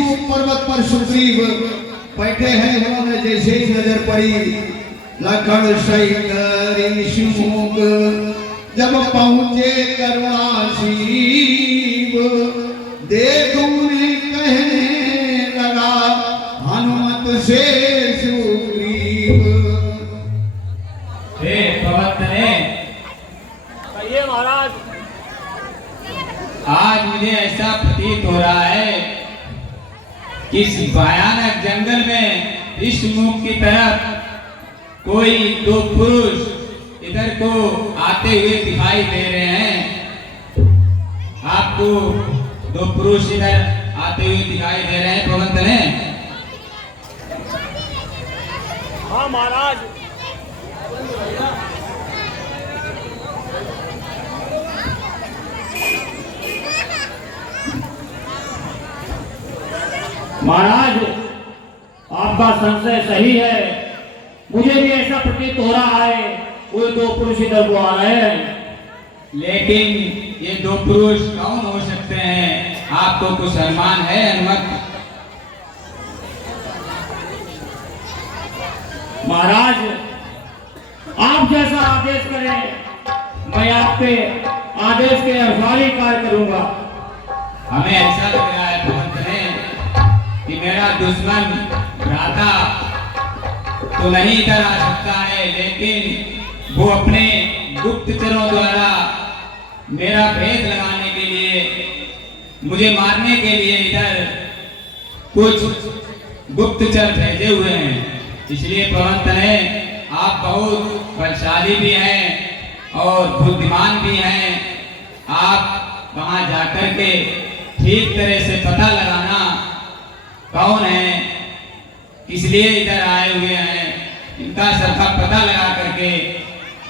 ऋषिमुख पर्वत पर सुग्रीव बैठे हैं, उन्होंने जैसे ही नजर पड़ी लखन सहित ऋषिमुख जब पहुंचे करुणाशीव देख उन्हें कहने लगा हनुमत से सुग्रीव। हे पवनतनय, कहिए महाराज। आज मुझे ऐसा प्रतीत हो रहा है कि इस भयानक जंगल में ऋषिमुख की तरफ कोई दो पुरुष इधर को आते हुए दिखाई दे रहे हैं। आपको दो पुरुष इधर आते हुए दिखाई दे रहे हैं पवनतनय? हाँ महाराज। महाराज, आपका संशय सही है, मुझे भी ऐसा प्रतीत हो रहा है वो दो पुरुष इधर को आ रहे हैं। लेकिन ये दो पुरुष कौन हो सकते हैं? आपको कुछ अनुमान है हनुमत? महाराज, आप जैसा आदेश करें मैं आपके आदेश के अनुसार ही कार्य करूंगा। हमें ऐसा लग रहा है पवनतनय कि मेरा दुश्मन भ्राता तो नहीं इधर आ सकता है, लेकिन वो अपने गुप्तचरों द्वारा मेरा भेद लगाने के लिए, मुझे मारने के लिए इधर कुछ गुप्तचर भेजे हुए हैं। इसलिए पवनतनय, आप बहुत बलशाली भी हैं और बुद्धिमान भी हैं। आप वहां जाकर के ठीक तरह से पता लगाना कौन है, किस लिए इधर आए हुए हैं, इनका सबका पता लगा करके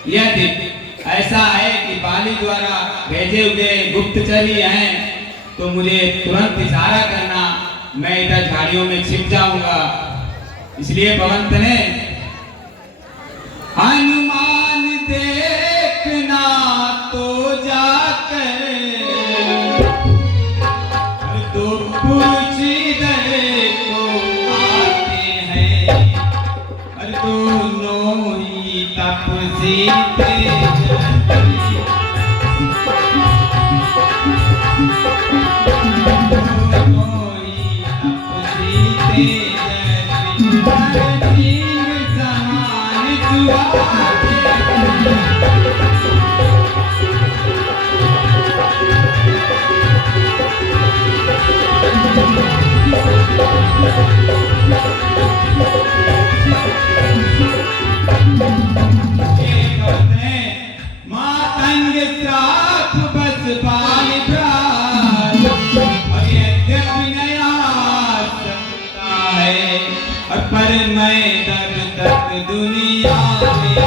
यदि ऐसा है कि बाली द्वारा भेजे हुए गुप्तचर ही हैं तो मुझे तुरंत इशारा करना, मैं इधर झाड़ियों में छिप जाऊंगा। इसलिए पवनतनय, हनुमान देखना तो जाकर दो पुरुष इधर को आते हैं, और दोनों ही तपसी मातंग श्राप बस बाल भ्रात, और यद्यपि नया सकता है, और पर मैं दर तक दुनिया में,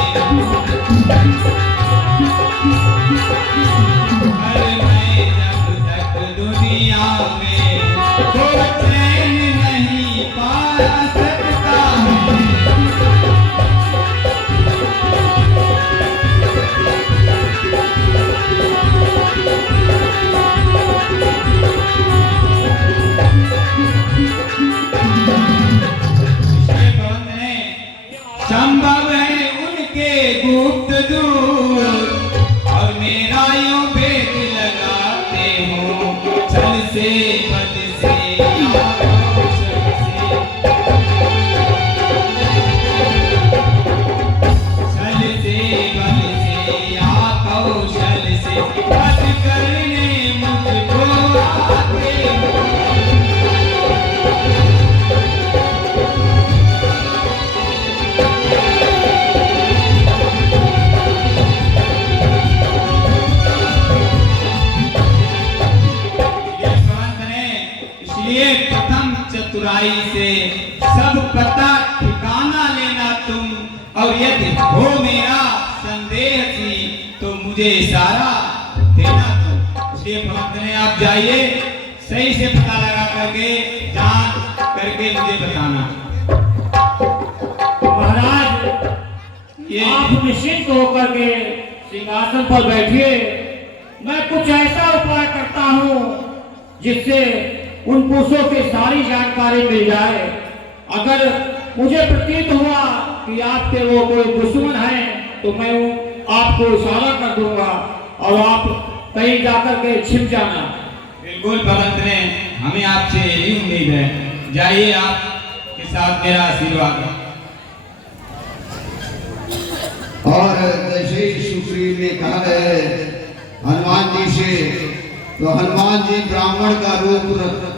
पर मैं जब तक दुनिया में तो चैन नहीं पा सकता है। संभव है उनके गुप्त दूत, और मेरा यूं भेद लगाते हो छल से बल से या कौशल से, छल से बल से या कौशल से वध करने मुझको आते हो। इसलिए प्रथम चतुराई से सब पता ठिकाना लेना तुम, और यदि हो मेरा संदेह सी तो मुझे इशारा देना तुम। इसलिए पवनतनय, आप जाइए, सही से पता लगा करके जांच करके मुझे बताना। महाराज, आप निश्चिंत होकर के सिंहासन पर बैठिए, मैं कुछ ऐसा उपाय करता हूँ जिससे उन पुरुषों की सारी जानकारी मिल जाए। अगर मुझे प्रतीत हुआ कि आपके वो कोई दुश्मन है तो मैं आपको इशारा कर दूंगा और आप कहीं जाकर के छिप जाना। बिल्कुल भगत ने, हमें आपसे यही उम्मीद है। जाइए, आपके साथ मेरा आशीर्वाद। और जैसे ही सुग्रीव ने कहा है हनुमान जी से, तो हनुमान जी ब्राह्मण का रूप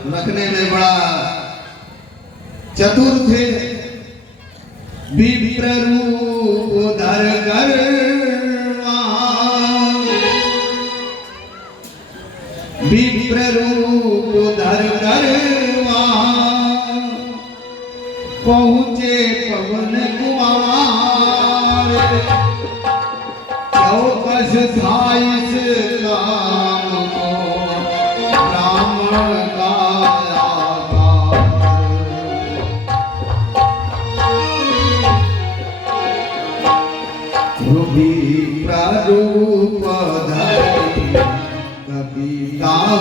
रखने में बड़ा चतुर थे। विप्र रूप धर कर विप्र रूप धर कर पहुँचे पवन कुमार। चौकस था इस काम को ब्राह्मण का रूप धरि कपि दाह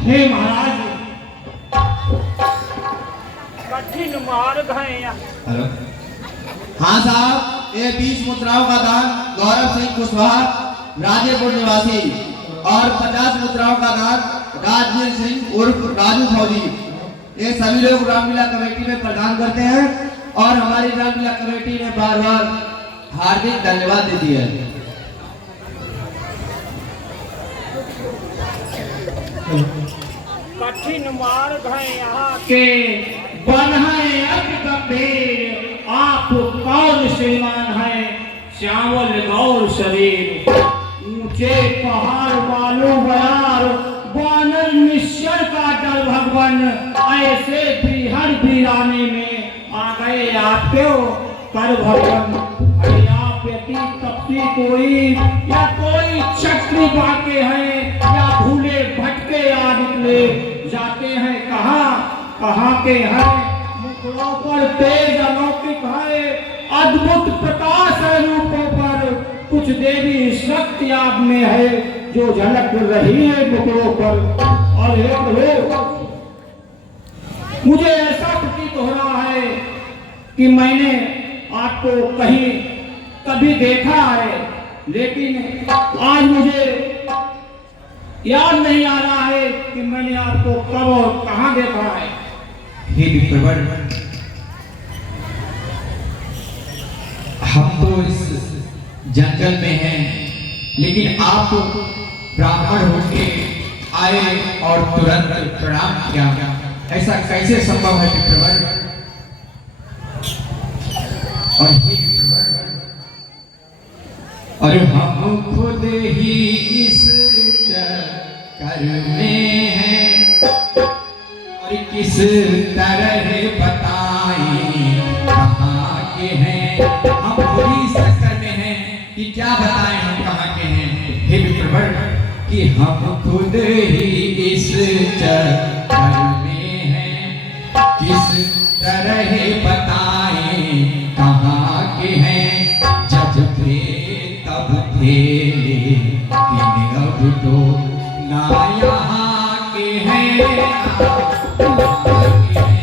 हे महाराज, कठिन मार्ग है हेलो, हाँ साहब, ये 20 मुद्राओं का दान गौरव सिंह कुशवाहा राजेपुर निवासी और 50 मुद्राओं का दान राजवीर सिंह उर्फ राजू फौजी, ये सभी लोग रामलीला कमेटी में प्रदान करते हैं और हमारी रामलीला कमेटी ने बार बार हार्दिक धन्यवाद देती है। कठिन मार्ग है यहाँ के बन है अति गंभीर, आप कौन श्रीमान है श्यामल गौर शरीर। ऊंचे पहाड़ वालों बयार बानर निश्चर का डर भगवान, ऐसे भी हर वीराने में आ गए आप क्यों कर भगवान। अरे आप यति तपती कोई या कोई चक्री बाके हैं या भूले भटके आ निकले जाते हैं कहाँ के हैं। मुखड़ों पर तेज अलौकिक है, अद्भुत प्रकाश है रूपों पर, कुछ देवी शक्ति आप में है जो झलक रही है मुखड़ों पर। और हे प्रभु, मुझे ऐसा प्रतीत हो रहा है कि मैंने आपको कहीं कभी देखा है, लेकिन आज मुझे याद नहीं आ रहा है कि मैंने आपको कब और कहां देखा है। हे विप्रवर, हम तो इस जंगल में हैं, लेकिन आप ब्राह्मण होके आए और तुरंत प्रणाम किया, ऐसा कैसे संभव है विप्रवर? और हे विप्रवर, और हम खुद ही इस चक्कर में हैं, और किस तरह बताएं कहाँ के हैं। हम पूरी चक्कर में हैं कि क्या बताएं हम कहाँ के हैं। हे विप्रवर, कि हम खुद ही इस चक्कर में हैं, किस तरह बताएं कहाँ के हैं। जब थे तब थे, लेकिन अब तो ना यहाँ के हैं, ना वहाँ के हैं।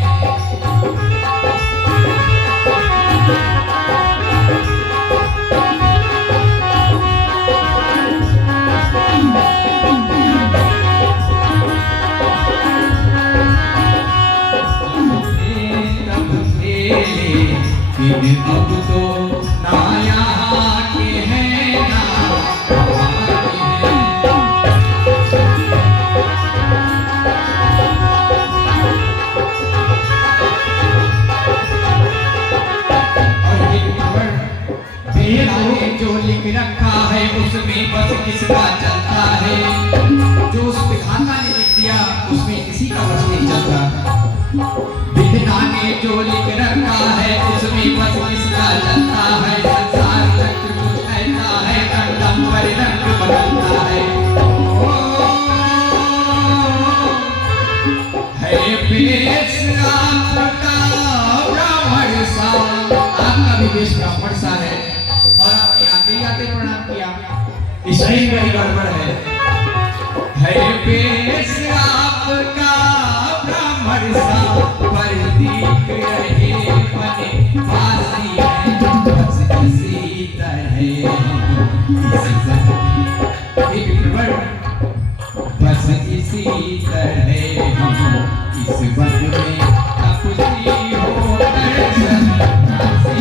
अब तो ना यहाँ के हैं, ना वहाँ के हैं। लिख रखा है उसमें बस किसका चलता है। जो उस विधाता ने लिख दिया उसमें किसी का बस नहीं चलता। विधाता ने जो लिख रखा है उसमें बस किसका चलता है। संसार चक्र कुछ ऐसा है कदम पर रंग बदलता है। है वेश आपका ब्राह्मण सा, आपका भी वेश ब्राह्मण सा है और आपने आते ही आते प्रणाम किया। इस शरीर में गड़बड़ है वेश आपका ब्राह्मण सा, पर दिख रहे बने वासी है बस किसी तरह इस बस इसी तरह हम इस वक्त में तपसी होकर सन्यासी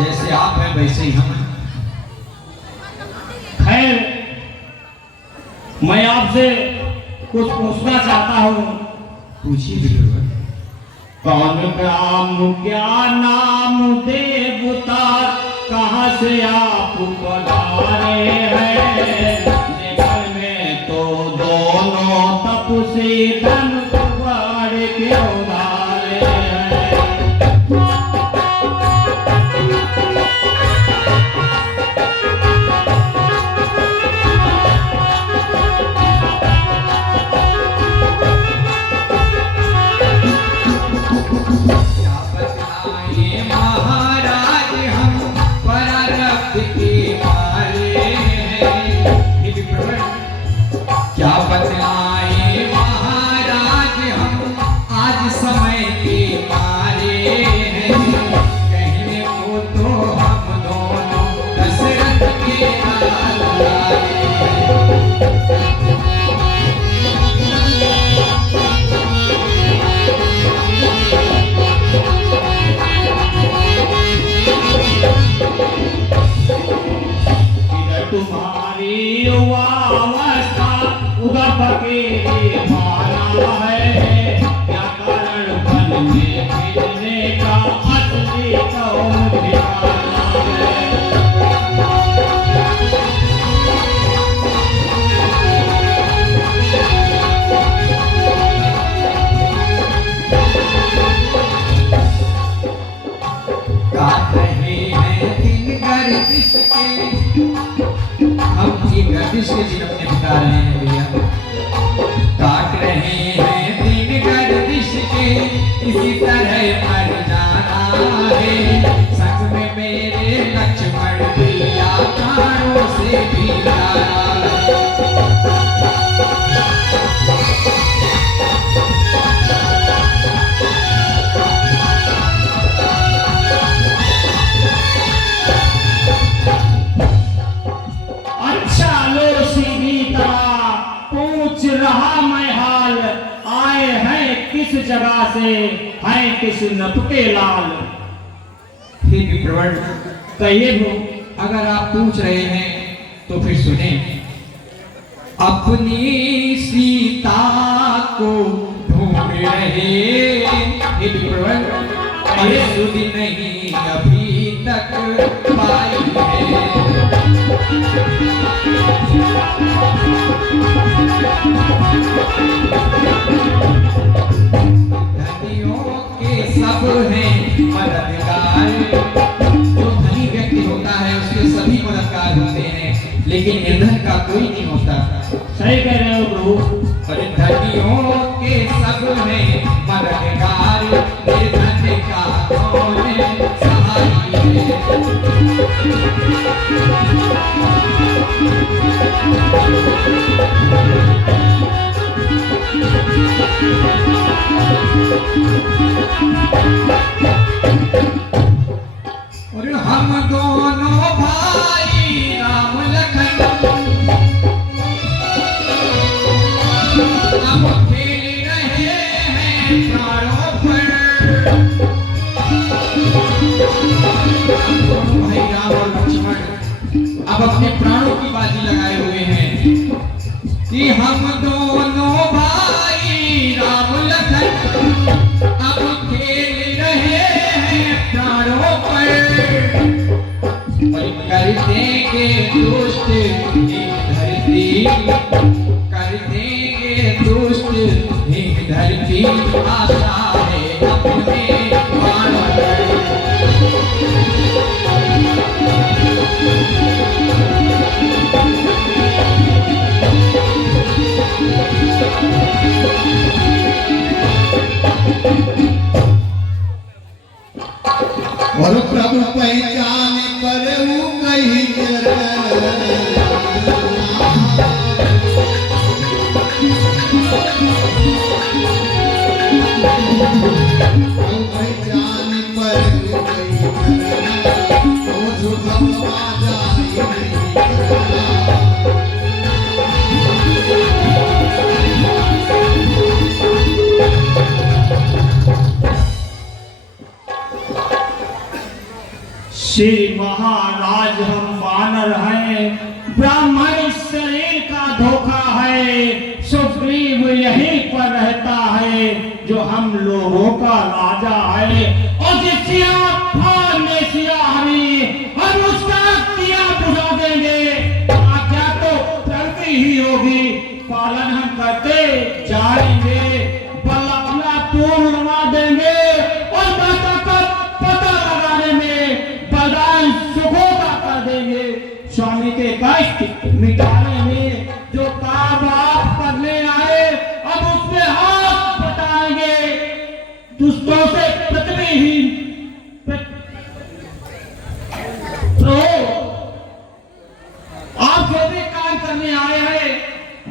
जैसे आप हैं वैसे ही हम हैं। खैर, मैं आपसे कुछ पूछना चाहता हूँ। पूछिए बिल्कुल। कौन ग्राम क्या नाम देवता, कहाँ से आप पधारे हैं। घर में तो दोनों तपसी धन कुंवर के उधारे हैं। महाराज हम परारब्ध के मारे हैं। क्या बतलाए महाराज हम आज समय के मारे हैं। कहने को तो हम दोनों दशरथ के लाल लाए हैं। तुम्हारी युवावस्था उधर फकीरी माना है। क्या कारण बन के फिरने का असली कौन ठिकाना है। काट रहे हैं दिन गर्दिश के, हम ये गर्दिश के दिन अपने बिता रहे हैं भैया। काट रहे हैं दिन गर्दिश के, इसी तरह मर जाना है। संग में मेरे लक्ष्मण भैया प्राणों से भी प्यारा है। अच्छा लो सीता, पूछ रहा मैं हाल। आए हैं किस जगह से, हैं किस नप के लाल। हे विप्रवर, कहिए वो। अगर आप पूछ रहे हैं तो फिर सुने। अपनी सीता को ढूंढ रहे हे विप्रवर, अरे सुध नहीं अभी तक पाई है। धनियों के सब हैं मददगार। जो धनी व्यक्ति होता है उसके सभी मददगार होते हैं, लेकिन निर्धन का कोई नहीं होता। सही कह रहे हो प्रभु। और धनियों के सब हैं मददगार, निर्धन का कौन सहाय है। और हम दोनों भाई राम लखन अब खेल रहे हैं प्राणों पर। दुष्ट एक धरती, कर देंगे दुष्ट एक धरती, आशा है अपने मानव। और प्रभु पहचान पर कही पहचान पर श्री महाराज हम वानर हैं, ब्राह्मण शरीर का धोखा है, सुग्रीव यहीं पर रहता है जो हम लोगों का राजा है। और जिसिया और मेसिया हम उसका दिया बुझा देंगे, आज्ञा तो चलती ही होगी, पालन हम करते जाएंगे, बल्ला पूर्णवा देंगे और माता का पता लगाने में बदान सुखों का कर देंगे। स्वामी के कष्ट मिटाने में जो काम आप करने आए, अब उसमें हाथ बटाएंगे, दुष्टों से पृथ्वीहीन आप जो भी काम करने आए हैं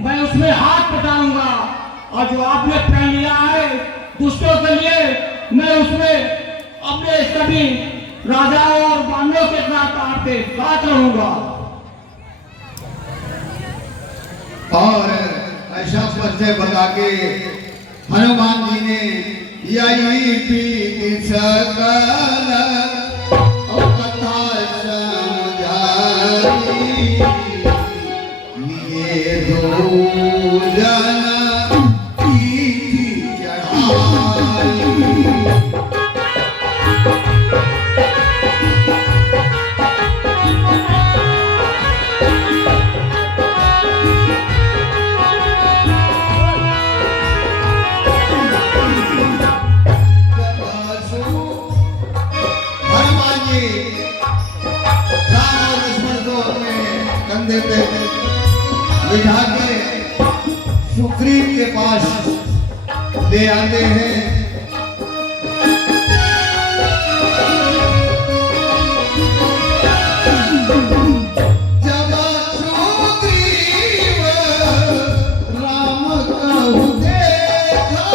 मैं उसमें हाथ बटाऊंगा, और जो आपने प्रण लिया है दुष्टों के लिए, मैं उसमें अपने सभी राजाओं और बांधों के साथ आपके साथ रहूंगा। और ऐसा परिचय बता के हनुमान जी ने यही पीत सकल और कथा समझाई, ये दो जना की चढ़ाई। कंधे पे बिठा के सुग्रीव के पास ले आते हैं। जब सुग्रीव राम कहु देखा,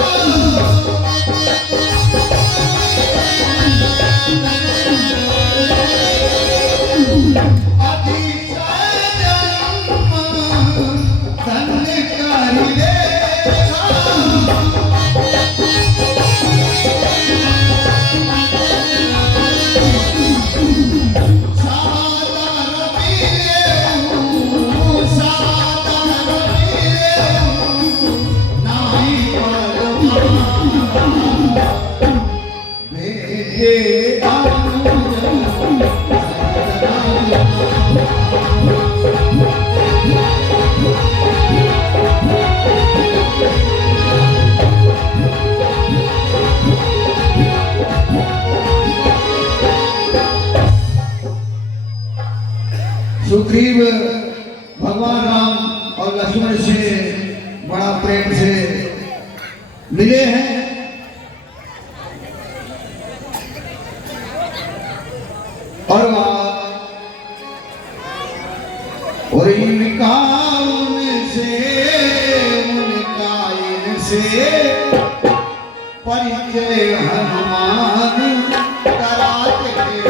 सुग्रीव भगवान राम और लक्ष्मण से बड़ा प्रेम से मिले हैं, और इनका उनसे परिचय हनुमान कराते हैं।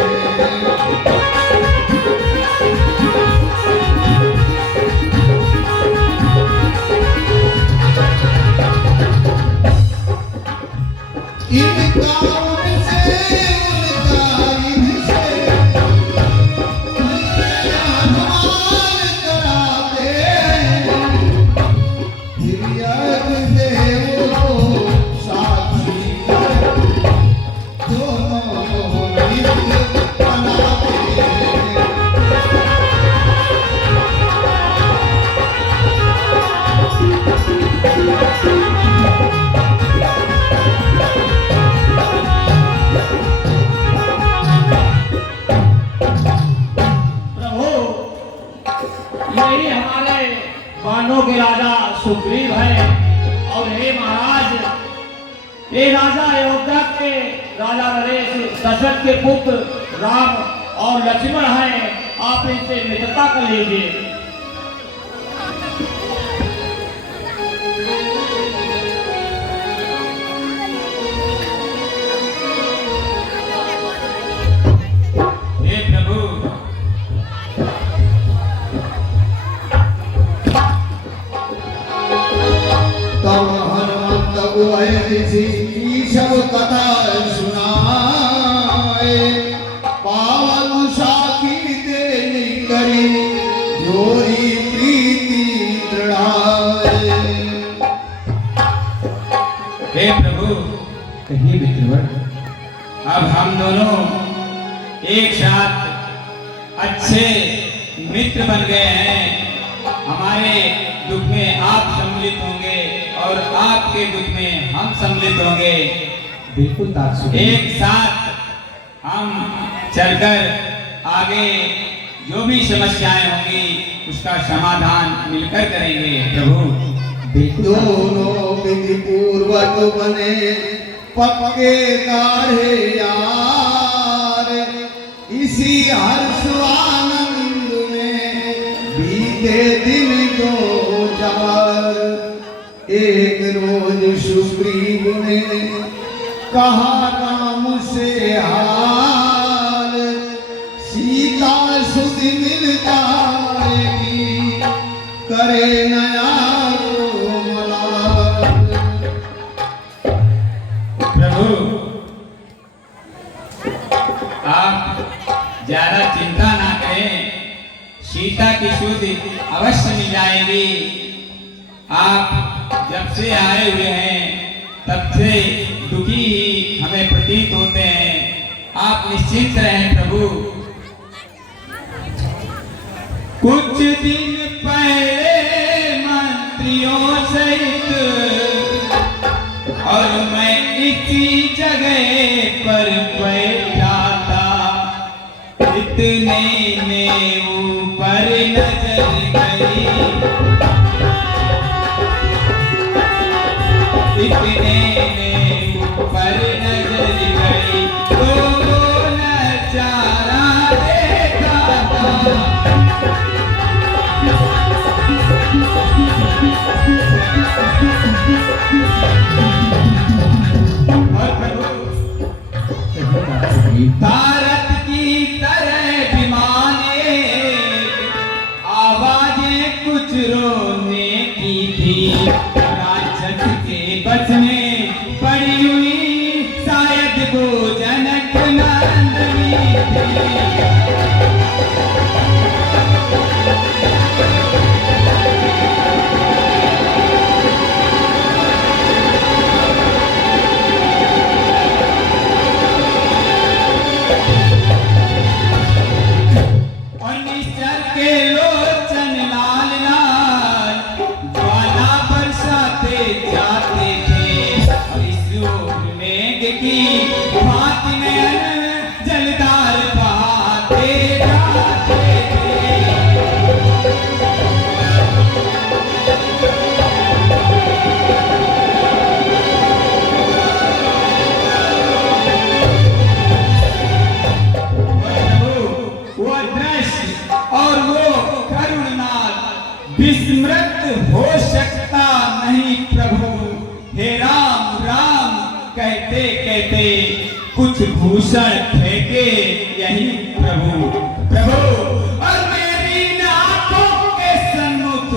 सुग्रीव है। और हे महाराज, ये राजा अयोध्या के राजा नरेश दशरथ के पुत्र राम और लक्ष्मण हैं, आप इनसे मित्रता कर लीजिए। हे प्रभु, तब हनुमंत सब कथा सुनाए, पावन साखी देनी करी जोरी प्रीति दृढ़ाए। हे प्रभु, कहिए मित्रवर। अब हम दोनों एक साथ अच्छे मित्र बन गए हैं। हमारे दुख में आप सम्मिलित होंगे और आपके दुख में हम सम्मिलित होंगे। बिल्कुल तात सुग्रीव। एक साथ हम चलकर आगे जो भी समस्याएं होंगी उसका समाधान मिलकर करेंगे प्रभु। दोनों विधि पूर्वक बने पक्के काढ़े यार, इसी हर्ष आनंद में बीते दिन दो चार। एक रोज सुग्रीव ने कहा राम से हाल, सीता सुध मिल जाएगी करे नया प्रभु, आप ज्यादा चिंता ना करें, सीता की सुध अवश्य मिल जाएगी। आप जब से आए हुए हैं तब से दुखी ही हमें प्रतीत होते हैं। आप निश्चिंत रहें प्रभु। कुछ दिन पहले मंत्रियों सहित और मैं इसी जगह पर बैठा था, इतने में ऊपर नजर गई, इतने में ऊपर नजर गई, तो नजारा देखा था। भारत की तरह विमाने आवाजें कुछ रोने की थी, राक्षस के बस में पड़ी हुई शायद वो जनक नंदनी थी। जलदार बहाते जाते थे। वो दृश्य और वो करुणनाथ विस्मृत हो सकता नहीं प्रभु। हे राम राम कहते कहते कुछ भूषण फेंके यही प्रभु। प्रभु, और मेरी नाकों के सन्मुख,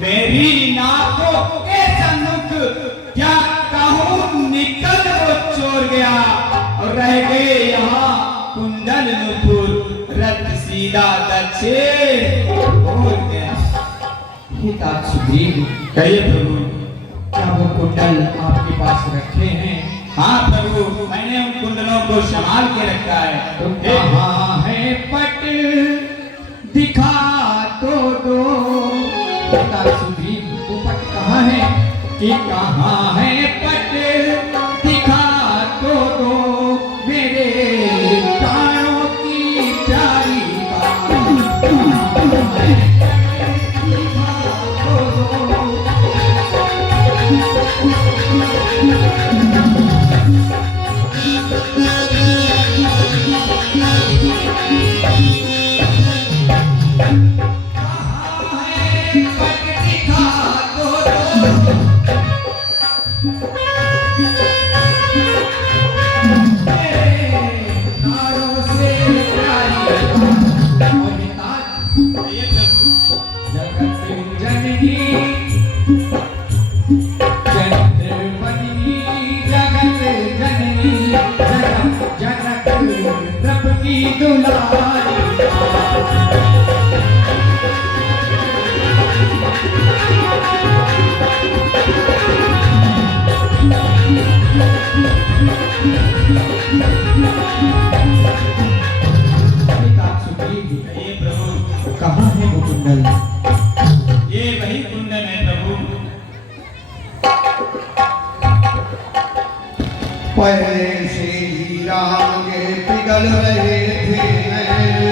मेरी नाकों के सन्मुख क्या कहूँ, निकल वो चोर गया और रह गए यहाँ कुंडल नुपुर, रथ सीधा दक्षिण हो गया। तात सुग्रीव, कहिए प्रभु। क्या वो कुंडल आपके पास रखे हैं? हाँ प्रभु, मैंने उन कुंडलों को संभाल के रखा है। तो कहाँ है पट दिखा तो दो। तात सुग्रीव, वो पट कहाँ है? कि कहाँ है पट दिखा तो दो, मेरे प्राणों की प्यारी का। कहाँ है पट दिखा तो दो। रब की दुलारी एक आप सुनिए, ये प्रभु, कहाँ है वो कुंडल? ये वही कुंडल है प्रभु। पहले से ही राम के पिघल रहे थे नैन,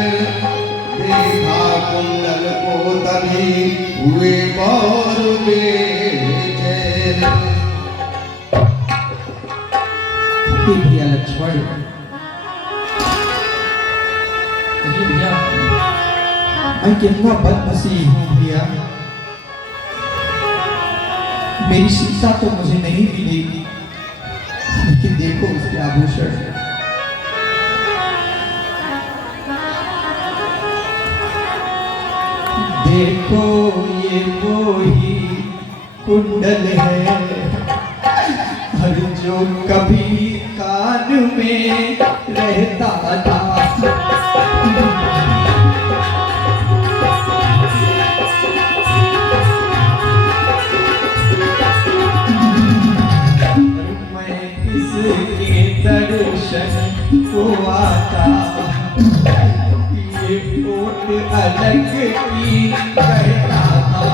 देखा कुंडल को तभी हुए और बेचैन। भैया लक्ष्मण, कहिए भैया, मैं कितना बदनसीब हूँ भैया। मेरी सीता तो मुझे नहीं मिली, लेकिन देखो उसके आभूषण। देखो ये वो ही कुंडल है, हर जो कभी कान में रहता था। मैं किसके दर्शन को आता, ये ओट अलग की कहता था।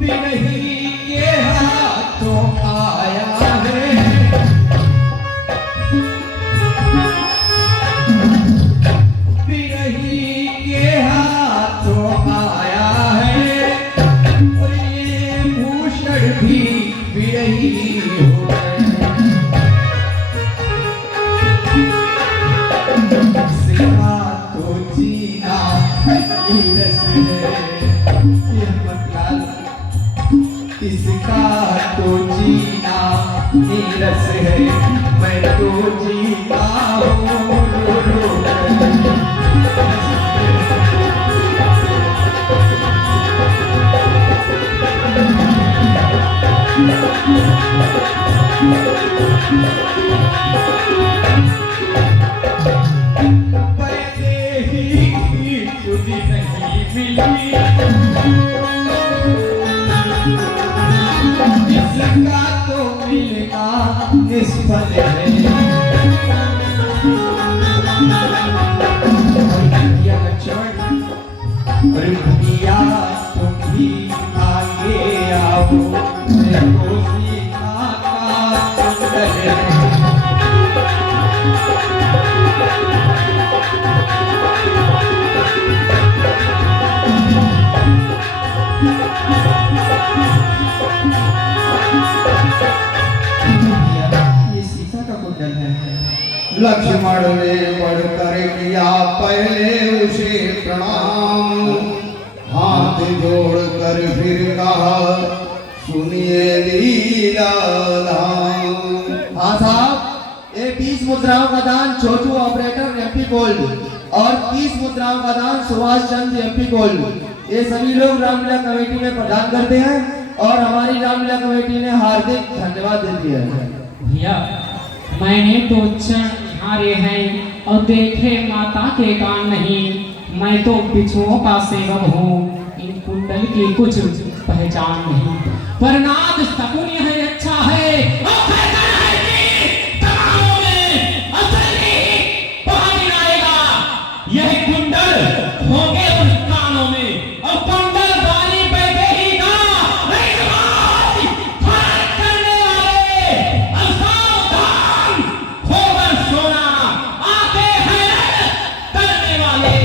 बिरही के हाथों आया है, बिरही के हाथों आया है, और ये भूषण भी बिरही हो गए। सिखा तो जीना नीरस है, ये मतलब इसका तो जीना नीरस है, मैं तो जीता हूँ रो रो कर। पहले ही खुद नहीं मिली, इसका तो मिलना निष्फल है। भैया लक्ष्मण, अरे भैया तुम भी आगे आओ, देखो सीता का कुंडल है। ये सीता का कुंडल है। लक्ष्मण ने बढ़कर किया पहले उसे प्रणाम, हाथ जोड़कर फिर कहा सुनिए लीला धाम। हाँ साहब, ये 20 मुद्राओं का दान छोटू ऑपरेटर एमपी गोल्ड और 30 मुद्राओं का दान सुभाष चंद्र एमपी गोल्ड, ये सभी लोग रामलीला कमेटी में प्रदान करते हैं और हमारी रामलीला कमेटी ने हार्दिक धन्यवाद दे दिया है। भैया, मैंने तो क्षण हारे हैं और देखे माता के कान नहीं, मैं तो बिछुओं का सेवक हूँ, इन कुंडल की कुछ पहचान नहीं, पर नाद सकुन यह अच्छा है और फैशन है कि तमामों में असली पानी आएगा। यह कुंडल होंगे उन कानों में और कुंडल वाली बैठे ही ना करने वाले असावधान होकर सोना आते हैं करने वाले।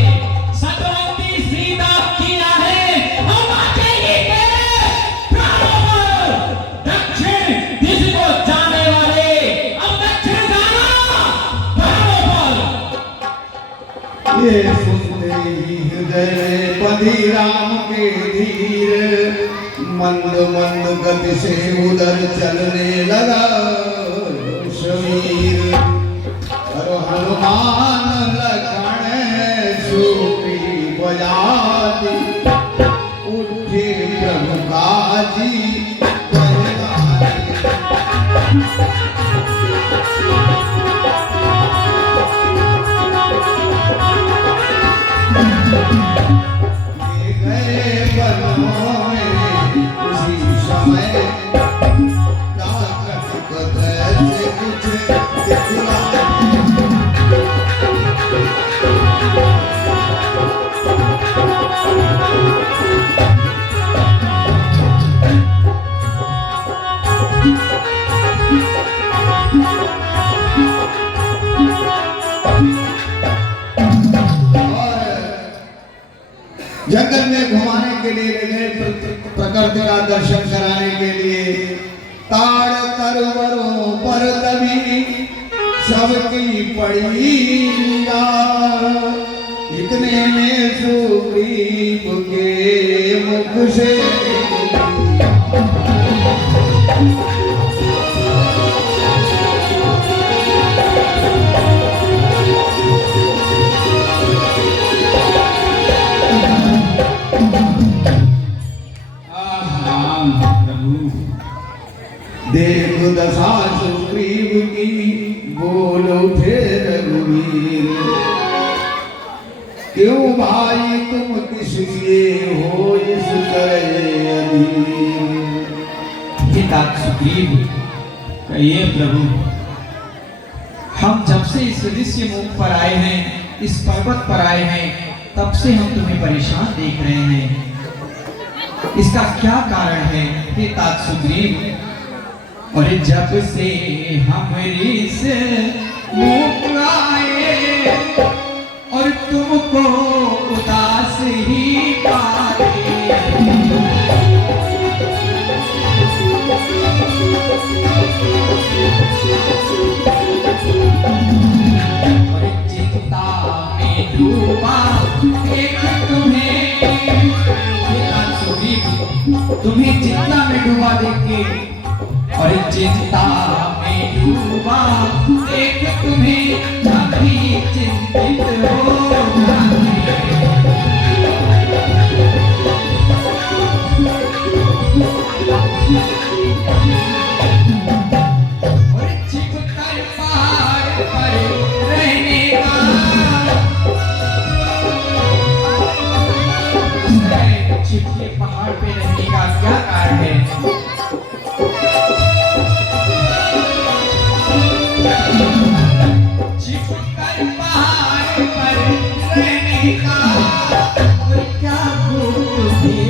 सतवंती सीता किया है और बातें के प्राणों पर दक्षिण दिशा को जाने वाले अब दक्षिण जाना प्राणों पर। ये सुनते ही हृदय में बंधी राम के धीर, मंद मंद गति से उधर चलने लगा शरीर। हनुमान लखन सुग्रीव बजाती उठे प्रभु काजी जंगल में घुमाने के लिए ले गए, प्रकृति का दर्शन कराने के लिए। ताड़ तरवरों पर तभी सबकी पड़ी निगाह, इतने में सुग्रीव के मुख से देख दशा सुग्रीव की, बोल उठे रघुवीर। क्यों भाई तुम किसलिए हो इस तरह अधीर? पिता सुग्रीव कहिए प्रभु, हम जब से इस ऋषि मुख पर आए हैं, इस पर्वत पर आए हैं, तब से हम तुम्हें परेशान देख रहे हैं। इसका क्या कारण है पिता सुग्रीव? और जब से हम इस मुख आए और तुमको उदास ही पाए, और चिंता में डूबा देख तुम्हें, तुम्हें चिंता में डूबा देख के, और चिंता में डूबा देख तुम्हें कभी चिंतित हो जाते। और छिपकर पहाड़ पर रहने का, छिपके पहाड़ पे रहने का क्या कारण है? छिपकर पहाड़ पर रहने का